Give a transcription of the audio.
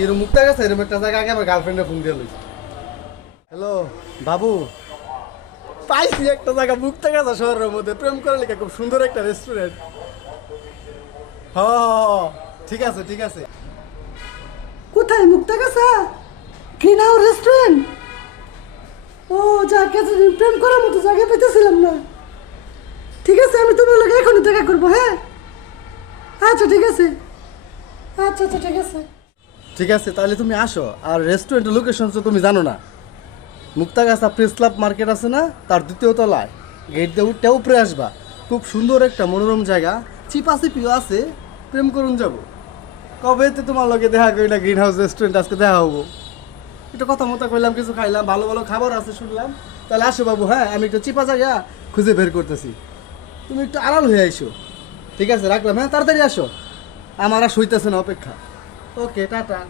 এরকম মুক্তা গেছে এরকম একটা জায়গা আগে আমার গার্লফ্রেন্ডে ফোন দিয়ে লইছি। হ্যালো বাবু, পাইছি একটা জায়গা মুক্তা গেছে শহরের মধ্যে, প্রেম করার লেখা খুব সুন্দর একটা রেস্টুরেন্ট। হ্যাঁ ঠিক আছে ঠিক আছে। কোথায় মুক্তাগাছা? Green house restaurant? ও যাকে প্রেম করার মতো জায়গা পেতেছিলাম না। ঠিক আছে, আমি তোমার লোক এখনই দেখা করবো। হ্যাঁ আচ্ছা ঠিক আছে, আচ্ছা আচ্ছা ঠিক আছে। ঠিক আছে তাহলে তুমি আসো। আর রেস্টুরেন্টের লোকেশন তো তুমি জানো না, মুক্তাগাছা প্রেস ক্লাব মার্কেট আছে না, তার দ্বিতীয় তলায় গেট দিয়ে উঠতে উপরে আসবা। খুব সুন্দর একটা মনোরম জায়গা, চিপাচিপিও আছে, প্রেম করুন যাবো। কবে তো তোমার লগে দেখা করি না, গ্রিন হাউস রেস্টুরেন্ট আজকে দেখা হবো। একটু কথা মতো কইলাম, কিছু খাইলাম, ভালো ভালো খাবার আছে শুনলাম। তাহলে আসো বাবু, হ্যাঁ আমি একটু চিপা জায়গা খুঁজে বের করতেছি, তুমি একটু আড়াল হয়ে আইসো। ঠিক আছে রাখলাম, হ্যাঁ তাড়াতাড়ি আসো, আমার আর সইতেছে না অপেক্ষা। ওকে টাটা।